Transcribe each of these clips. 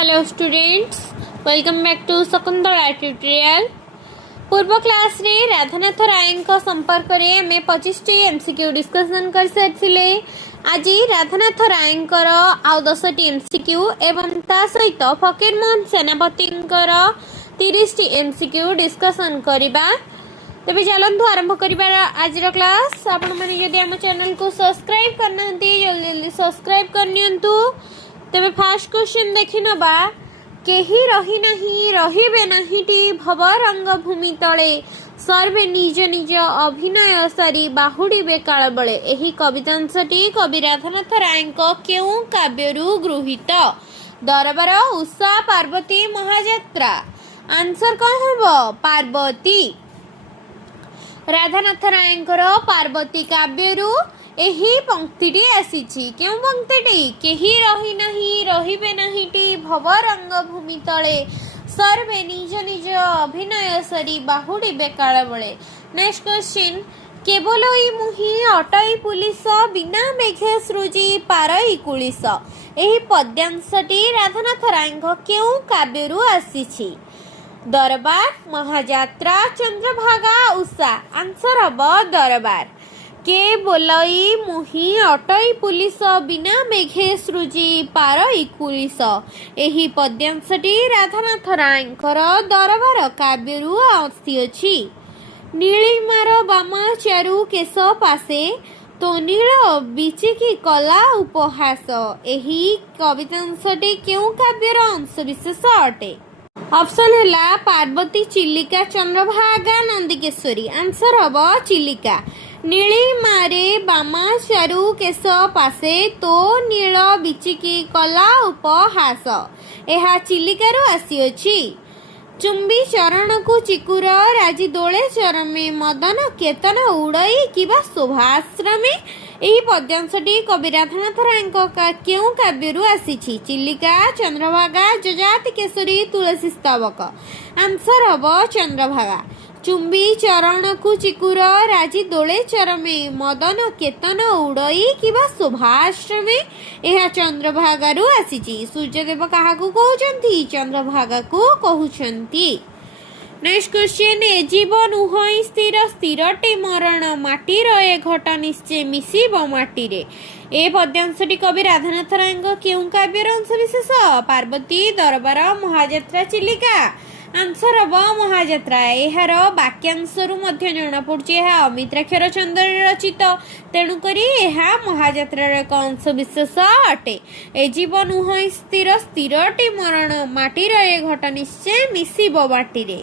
Hello students, welcome back to Shakuntala tutorial. पूर्व class रे राधानाथ राय संपर्क रे आम 25 एमसीक्यू डिस्कसन कर सारी। आज राधानाथ राय आउ 10 एमसीक्यू एवं ता सहित फकीरमोहन सेनापति 30 एमसीक्यू डिस्कसन करबा। तेबे चलंतु आरंभ करिबार आज क्लास। आपण माने यदि आम चैनल को सब्सक्राइब करना जल्दी जल्दी सब्सक्राइब करनियंतु। तेबे फर्स्ट क्वेश्चन देखि नबा। केही रही नहीं रहिबे नाहीटी भव रंग भूमि तले सर्वे निज निज अभिनय सारी बाहुड़ीबे काल बळे। एही कवितांशटी कवि राधानाथ राय केउ काव्यरु गृहीत? दरबार, उषा, पार्वती, महायात्रा। आंसर कौन हबो? पार्वती। राधानाथ राय पार्वती काव्यरु एही पंक्तिटी आसीछि। केउ पंक्तिटी? केही रही नहीं रहिबे नाहीटी भव रंग भूमि तले सर्वे निज निज अभिनय सरी बाहुड़ीबे काल बळे। Next question. केवल मुहि अटई पुलिस बिना मेघे सृजी पारई कुलिस। एही पद्यांशटी राधानाथ राय केउ काव्यरु आसीछि? दरबार, महायात्रा, चंद्रभागा, उषा। आंसर हब दरबार। के बोलई मुहि अटई पुलिस बिना मेघे सृजी पारई कुलिस। एही पद्यांशटी राधानाथ राय दरबार काव्यरु आसीअछि। नीलिमार बामा चारु केश पासे तो नील बिचिकी कला उपहास। एही कवितांशटी केउ काव्यर अंश विशेष अटे? ऑप्शन है पार्वती, चिलिका, चंद्रभागा, नंदिकेश्वरी। आंसर हब चिलिका। नीलिमारे बामा चारु केश पासे तो नील बिचिकी कला उपहास। एहा चिलिकारु आसीअछि। चुंबी चरण को चिकुर राजी दोले चरमे मदन केतन उड़ई किबा शोभाश्रमे। एही पद्यांशटी कवि राधानाथ राय केउ काव्यरु आसीछि? चिलिका, चंद्रभागा, जजाति केसरी, तुलसी स्तवक। आंसर हब चंद्रभागा। चुंबी चरण को चिकुर राजी दोले चरमे मदन केतन उड़ई किबा शोभाश्रमे। एहा चंद्रभागारु आसीछि। सूर्यदेव काहाकू कहउचंती? चंद्रभागा को कहउचंती। Next question. ए जीवन उहई स्थिर स्थिरटे मरण माटीर ए घट निश्चय मिसिब माटीरे। ए पद्यांशटी कवि राधानाथ राय केउ काव्यर अंश विशेष? पार्वती, दरबार, महायात्रा, चिलिका। आंसर हब महायात्रा। एहार वाक्यांशरू मध्य जणा पड़ुछि एहा अमित्राक्षर छंदरे रचित, तेणुकरी एहा महायात्रार एक अंश विशेष अटे। ए जीवन उहई स्थिर स्थिरटे मरण माटीर ए घट निश्चय मिसिब माटीरे।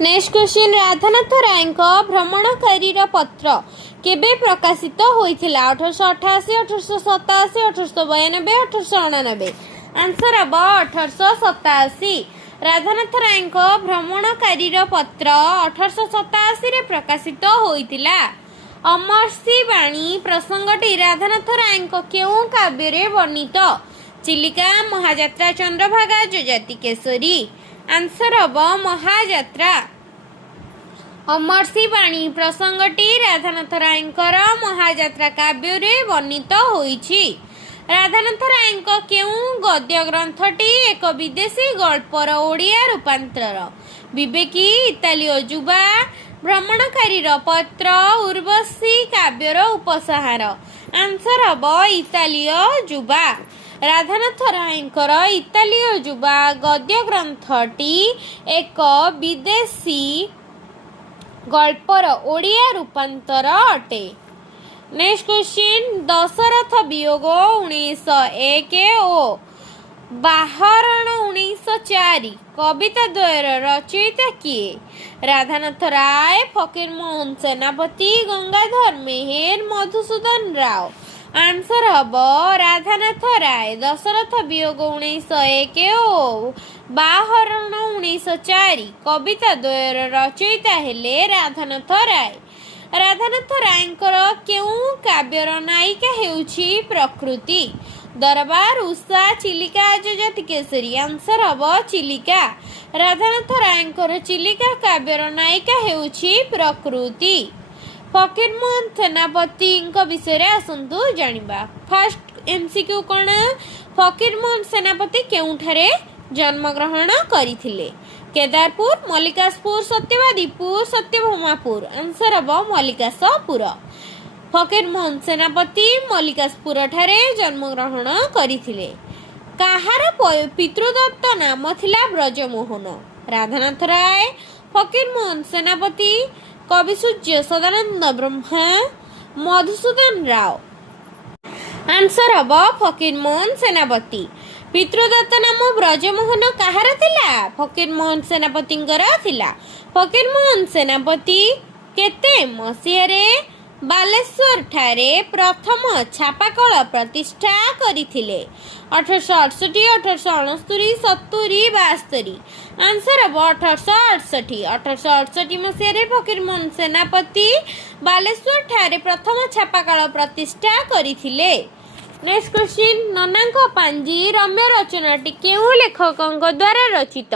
Next question. राधानाथ राय भ्रमणकारी पत्र केबे प्रकाशित होइथिला? 1888, 1887, 1892, 1899। आंसर हब 1887। राधानाथ राय भ्रमणकारी पत्र 1887 रे प्रकाशित होइथिला। अमरसी बाणी प्रसंगटी राधानाथ राय केउ काव्य रे वर्णित? चिलिका, महायात्रा, चंद्रभागा, जजाति केसरी। आंसर हब महायात्रा। अमरसी बाणी प्रसंगटी राधानाथ राय महायात्रा काव्य रे वर्णित होइछि। राधानाथ राय केउ गद्य ग्रंथटी एक विदेशी गल्पर ओडिया रूपांतर? विवेकी, इताली युवा, भ्रमणकारी पत्र, उर्वशी काव्यर उपसंहार। आंसर हब इताली युवा। राधानाथ राय इताली युवा गद्य ग्रंथटी एक विदेशी गल्पर ओडिया रूपांतर अटे। Next question. दशरथ वियोग 1901 ओ बाहरण 1904 कविता द्वयर रचयिता किए? राधानाथ राय, फकीरमोहन सेनापति, गंगाधर मेहेर, मधुसूदन राव। आंसर हब राधानाथ राय। दशरथ वियोग 1901 ओ बाहरण 1904 कविता द्वयर रचयिता हेले राधानाथ राय। राधानाथ राय केउ काव्यर नायिका हेउछि? प्रकृति। दरबार, उषा, चिलिका, जजाति केसरी। आंसर हब चिलिका। राधानाथ राय चिलिका काव्यर नायिका हेउछि प्रकृति। फकीरमोहन सेनापति विषय आसंतु जानिबा। फर्स्ट एमसीक्यू कौन? ଫକୀରମୋହନ ସେନାପତି କେଉଁଠାରେ ଜନ୍ମଗ୍ରହଣ କରିଥିଲେ? କେଦାରପୁର, ମଲ୍ଲିକାଶପୁର, ସତ୍ୟବାଦୀପୁର, ସତ୍ୟଭାମାପୁର। ଆନ୍ସର ହେବ ମଲ୍ଲିକାଶପୁର। ଫକୀରମୋହନ ସେନାପତି ମଲ୍ଲିକାଶପୁର ଠାରେ ଜନ୍ମଗ୍ରହଣ କରିଥିଲେ। କାହାର ପିତୃଦତ୍ତ ନାମ ଥିଲା ବ୍ରଜମୋହନ? ରାଧାନାଥ ରାୟ, ଫକୀରମୋହନ ସେନାପତି, କବିସୂର୍ଯ୍ୟ ସଦାନନ୍ଦ ବ୍ରହ୍ମା, ମଧୁସୂଦନ ରାଓ। ଆନ୍ସର ହେବ ଫକୀରମୋହନ ସେନାପତି। ପିତୃଦତ୍ତ ନାମ ବ୍ରଜମୋହନ କାହାର ଥିଲା? ଫକୀରମୋହନ ସେନାପତିଙ୍କର ଥିଲା। ଫକୀରମୋହନ ସେନାପତି କେତେ ମସିହାରେ ବାଲେଶ୍ୱର ଠାରେ ପ୍ରଥମ ଛାପାକଳ ପ୍ରତିଷ୍ଠା କରିଥିଲେ? 1868, 1869, 70, 72। ଆନ୍ସର ହେବ 1868। 1868 ମସିହାରେ ଫକୀରମୋହନ ସେନାପତି ବାଲେଶ୍ୱର ଠାରେ ପ୍ରଥମ ଛାପାକଳ ପ୍ରତିଷ୍ଠା କରିଥିଲେ। ନେକ୍ସଟ କ୍ୱେଶ୍ଚିନ୍, ନନାଙ୍କ ପାଞ୍ଜି ରମ୍ୟ ରଚନାଟି କେଉଁ ଲେଖକଙ୍କ ଦ୍ୱାରା ରଚିତ?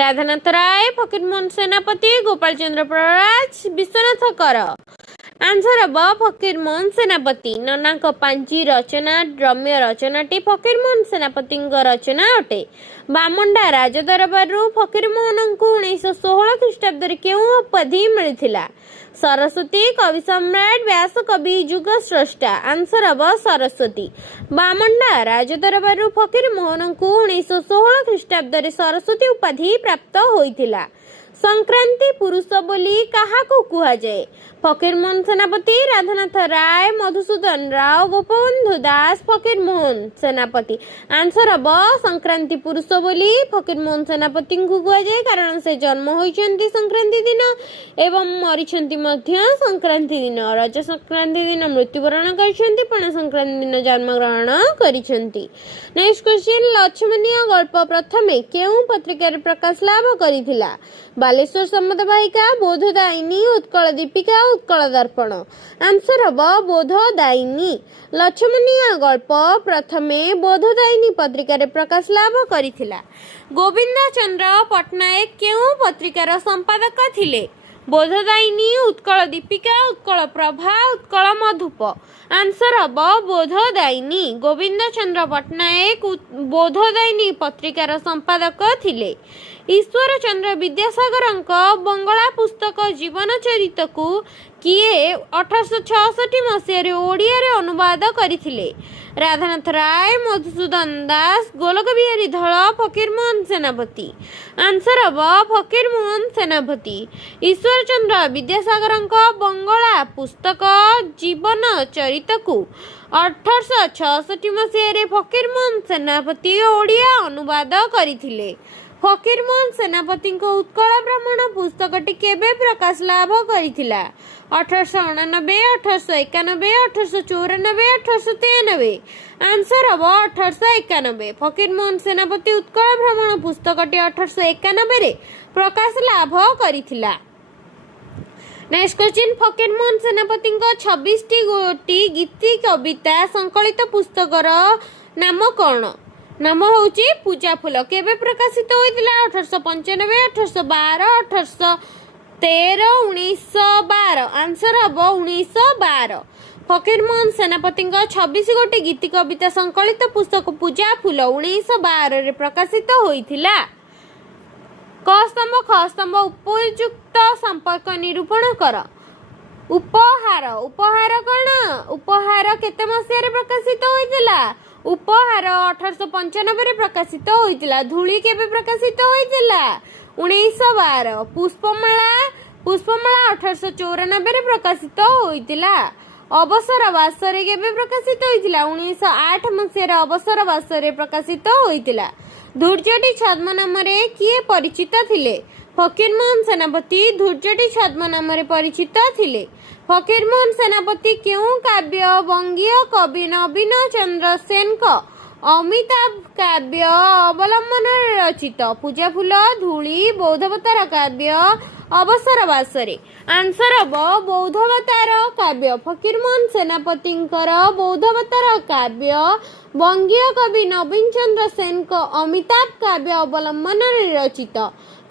ରାଧାନାଥ ରାୟ, ଫକୀରମୋହନ ସେନାପତି, ଗୋପାଳ ଚନ୍ଦ୍ର ପ୍ରରାଜ, ବିଶ୍ୱନାଥ କର। ଆନ୍ସର ହେବ ଫକୀରମୋହନ ସେନାପତି। ନନାଙ୍କ ପାଞ୍ଜି ରଚନା ରମ୍ୟ ରଚନାଟି ଫକୀରମୋହନ ସେନାପତିଙ୍କ ରଚନା ଅଟେ। ବାମଣ୍ଡା ରାଜଦରବାରରୁ ଫକୀରମୋହନଙ୍କୁ 1916 ଖ୍ରୀଷ୍ଟାବ୍ଦରେ କେଉଁ ଉପାଧି ମିଳିଥିଲା? ସରସ୍ୱତୀ, କବି ସମ୍ରାଟ, ବ୍ୟାସ କବି, ଯୁଗ ସ୍ରଷ୍ଟା। ଆନ୍ସର ହେବ ସରସ୍ୱତୀ। ବାମଣ୍ଡା ରାଜଦରବାରରୁ ଫକୀରମୋହନଙ୍କୁ 1916 ଖ୍ରୀଷ୍ଟାବ୍ଦରେ ସରସ୍ୱତୀ ଉପାଧି ପ୍ରାପ୍ତ ହୋଇଥିଲା। ସଂକ୍ରାନ୍ତି ପୁରୁଷ ବୋଲି କାହାକୁ କୁହାଯାଏ? ଫକୀରମୋହନ ସେନାପତି, ରାଧାନାଥ ରାୟ, ମଧୁସୂଦନ ରାଓ, ଗୋପବନ୍ଧୁ ଦାସ, ଫକୀରମୋହନ ସେନାପତି। ଆନ୍ସର ହେବ ସଂକ୍ରାନ୍ତି ପୁରୁଷ ବୋଲି ଫକୀରମୋହନ ସେନାପତିଙ୍କୁ କୁହାଯାଏ, କାରଣ ସେ ଜନ୍ମ ହୋଇଛନ୍ତି ସଂକ୍ରାନ୍ତି ଦିନ ଏବଂ ମରିଛନ୍ତି ମଧ୍ୟ ସଂକ୍ରାନ୍ତି ଦିନ। ରଜ ସଂକ୍ରାନ୍ତି ଦିନ ମୃତ୍ୟୁବରଣ କରିଛନ୍ତି, ପଣା ସଂକ୍ରାନ୍ତି ଦିନ ଜନ୍ମଗ୍ରହଣ କରିଛନ୍ତି। ନେକ୍ସଟ କ୍ୱେଶ୍ଚିନ୍, ଲଛମନୀୟ ଗଳ୍ପ ପ୍ରଥମେ କେଉଁ ପତ୍ରିକାରେ ପ୍ରକାଶ ଲାଭ କରିଥିଲା? ବାଲେଶ୍ୱର ସମ୍ବାଦବାହିକା, ବୋଧଦାୟିନୀ, ଉତ୍କଳ ଦୀପିକା, ଉତ୍କଳ ଦର୍ପଣ। ଆନ୍ସର ହେବ ବୋଧଦାୟିନୀ। ଲଛମନୀୟ ଗଳ୍ପ ପ୍ରଥମେ ବୋଧଦାୟିନୀ ପତ୍ରିକାରେ ପ୍ରକାଶ ଲାଭ କରିଥିଲା। ଗୋବିନ୍ଦ ଚନ୍ଦ୍ର ପଟ୍ଟନାୟକ କେଉଁ ପତ୍ରିକାର ସମ୍ପାଦକ ଥିଲେ? ବୋଧଦାୟିନୀ, ଉତ୍କଳ ଦୀପିକା, ଉତ୍କଳ ପ୍ରଭା, ଉତ୍କଳ ମଧୁପ। ଆନ୍ସର ହେବ ବୋଧଦାୟିନୀ। ଗୋବିନ୍ଦ ଚନ୍ଦ୍ର ପଟ୍ଟନାୟକ ବୋଧଦାୟିନୀ ପତ୍ରିକାର ସମ୍ପାଦକ ଥିଲେ। ଈଶ୍ୱର ଚନ୍ଦ୍ର ବିଦ୍ୟାସାଗରଙ୍କ ବଙ୍ଗଳା ପୁସ୍ତକ ଜୀବନ ଚରିତକୁ କିଏ 1866 ମସିହାରେ ଓଡ଼ିଆରେ ଅନୁବାଦ କରିଥିଲେ? ରାଧାନାଥ ରାୟ, ମଧୁସୂଦନ ଦାସ, ଗୋଲକ ବିହାରୀ ଧଳ, ଫକୀରମୋହନ ସେନାପତି। ଆନ୍ସର ହେବ ଫକୀରମୋହନ ସେନାପତି। ଈଶ୍ୱର ଚନ୍ଦ୍ର ବିଦ୍ୟାସାଗରଙ୍କ ବଙ୍ଗଳା ପୁସ୍ତକ ଜୀବନ ଚରିତକୁ 1866 ମସିହାରେ ଫକୀରମୋହନ ସେନାପତି ଓଡ଼ିଆ ଅନୁବାଦ କରିଥିଲେ। ଫକୀରମୋହନ ସେନାପତିଙ୍କ ଉତ୍କଳ ଭ୍ରମଣ ପୁସ୍ତକଟି କେବେ ପ୍ରକାଶ ଲାଭ କରିଥିଲା? 1889, 1891, 1894, 1893। ଆନ୍ସର ହେବ 1891। ଫକୀରମୋହନ ସେନାପତି ଉତ୍କଳ ଭ୍ରମଣ ପୁସ୍ତକଟି 1891ରେ ପ୍ରକାଶ ଲାଭ କରିଥିଲା। ନେକ୍ସଟ କ୍ୱେଶ୍ଚିନ୍, ଫକୀରମୋହନ ସେନାପତିଙ୍କ 26ଟି ଗୋଟି ଗୀତି କବିତା ସଂକଳିତ ପୁସ୍ତକର ନାମ କ'ଣ? ନାମ ହେଉଛି ପୂଜା ଫୁଲ। କେବେ ପ୍ରକାଶିତ ହୋଇଥିଲା? 1895, 1812, 1813, 1912। ଆନ୍ସର ହେବ 1912। ଫକୀରମୋହନ ସେନାପତିଙ୍କ 26 ଗୋଟି ଗୀତି କବିତା ସଂକଳିତ ପୁସ୍ତକ ପୂଜା ଫୁଲ 1912ରେ ପ୍ରକାଶିତ ହୋଇଥିଲା। କ ସ୍ତମ୍ଭ ଖ ସ୍ତମ୍ଭ ଉପଯୁକ୍ତ ସମ୍ପର୍କ ନିରୂପଣ କର। ଉପହାର, ଉପହାର କ'ଣ? ଉପହାର କେତେ ମସିହାରେ ପ୍ରକାଶିତ ହୋଇଥିଲା? ଉପହାର 1895ରେ ପ୍ରକାଶିତ ହୋଇଥିଲା। ଧୂଳି କେବେ ପ୍ରକାଶିତ ହୋଇଥିଲା? 1912। ପୁଷ୍ପମାଳା, ପୁଷ୍ପମାଳା 1894ରେ ପ୍ରକାଶିତ ହୋଇଥିଲା। ଅବସର ବାସରେ କେବେ ପ୍ରକାଶିତ ହୋଇଥିଲା? 1908 ମସିହାରେ ଅବସର ବାସରେ ପ୍ରକାଶିତ ହୋଇଥିଲା। ଧୂର୍ଜଟି ଛଦ୍ମ ନାମରେ କିଏ ପରିଚିତ ଥିଲେ? ଫକୀରମୋହନ ସେନାପତି ଧୂର୍ଜଟି ଛଦ୍ମ ନାମରେ ପରିଚିତ ଥିଲେ। ଫକୀରମୋହନ ସେନାପତି କେଉଁ କାବ୍ୟ ବଙ୍ଗୀୟ କବି ନବୀନ ଚନ୍ଦ୍ର ସେନଙ୍କ ଅମିତାଭ କାବ୍ୟ ଅବଲମ୍ବନରେ ରଚିତ? ପୂଜା ଫୁଲ, ଧୂଳି, ବୌଦ୍ଧାବତାର କାବ୍ୟ, ଅବସର ବାସରେ। ଆନ୍ସର ହେବ ବୌଦ୍ଧାବତାର କାବ୍ୟ। ଫକୀରମୋହନ ସେନାପତିଙ୍କର ବୌଦ୍ଧାବତାର କାବ୍ୟ ବଙ୍ଗୀୟ କବି ନବୀନ ଚନ୍ଦ୍ର ସେନଙ୍କ ଅମିତାଭ କାବ୍ୟ ଅବଲମ୍ବନରେ ରଚିତ।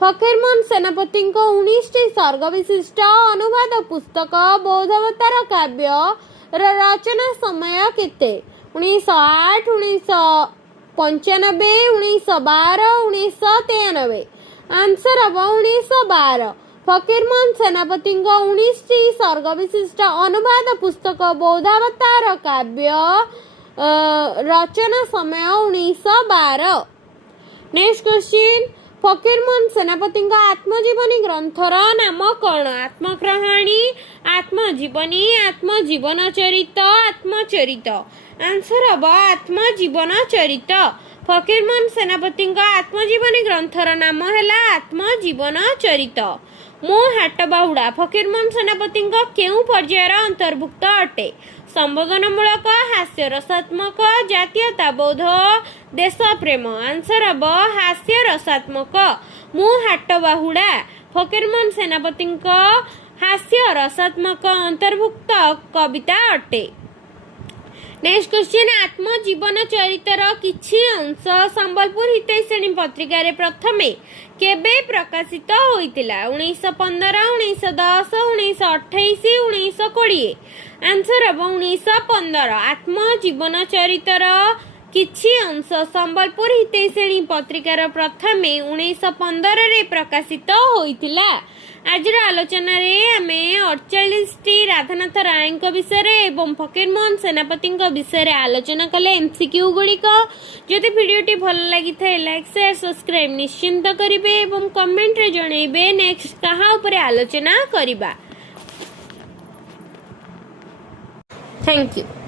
ଫକୀରମୋହନ ସେନାପତିଙ୍କ 19ଟି ସର୍ଗ ବିଶିଷ୍ଟ ଅନୁବାଦ ପୁସ୍ତକ ବୌଦ୍ଧାବତାର କାବ୍ୟର ରଚନା ସମୟ କେତେ? 1908, 95, 1912, 1993। आंसर हम 1912। फकीरमोहन सेनापति 19टी सर्ग विशिष्ट अनुवाद पुस्तक बौद्धावतार काव्य रचना समय 1912। नेक्स्ट क्वेश्चन, फकीरमोहन सेनापति आत्मजीवनी ग्रंथर नाम कौन? आत्मकहानी, आत्मजीवनी, आत्मजीवन चरित, आत्मचरित। आंसर हम आत्मजीवन चरित। फकीरमोहन सेनापति आत्मजीवनी ग्रंथर नाम है आत्मजीवन चरित। मो हाट बाहुड़ा फकीरमोहन सेनापति केउ पर्यायर अंतर्भुक्त अटे? संबोधनमूलक, हास्य रसात्मक, जातीयताबोध, देश प्रेम। आंसर हम हास्य रसात्मक। मु हाट बाहुड़ा फकीरमोहन सेनापति हास्य रसात्मक अंतर्भुक्त कविता अटे। नेक्स्ट क्वेश्चन, आत्मजीवन चरितर किछि अंश संबलपुर हितैषिणी पत्रिका रे प्रथमे केबे प्रकाशित होइतिला? 1915, 1910, 1928, 1920। आंसर हम 1915। आत्मजीवन चरितर किछि अंश संबलपुर हितैषिणी पत्रिकार प्रथमे 1915 रे प्रकाशित होइतिला। आज आलोचना रे आमे 48टी राधानाथ राय विषय एवं फकीरमोहन सेनापति विषय आलोचना कले एमसीक्यू गुड़िक। जदि वीडियोटी भल लगी थाए लाइक शेयर सब्सक्राइब निश्चिंत करिवे एवं कमेंट रे जणैबे नेक्स्ट कहा ऊपर आलोचना करिबा। Thank you.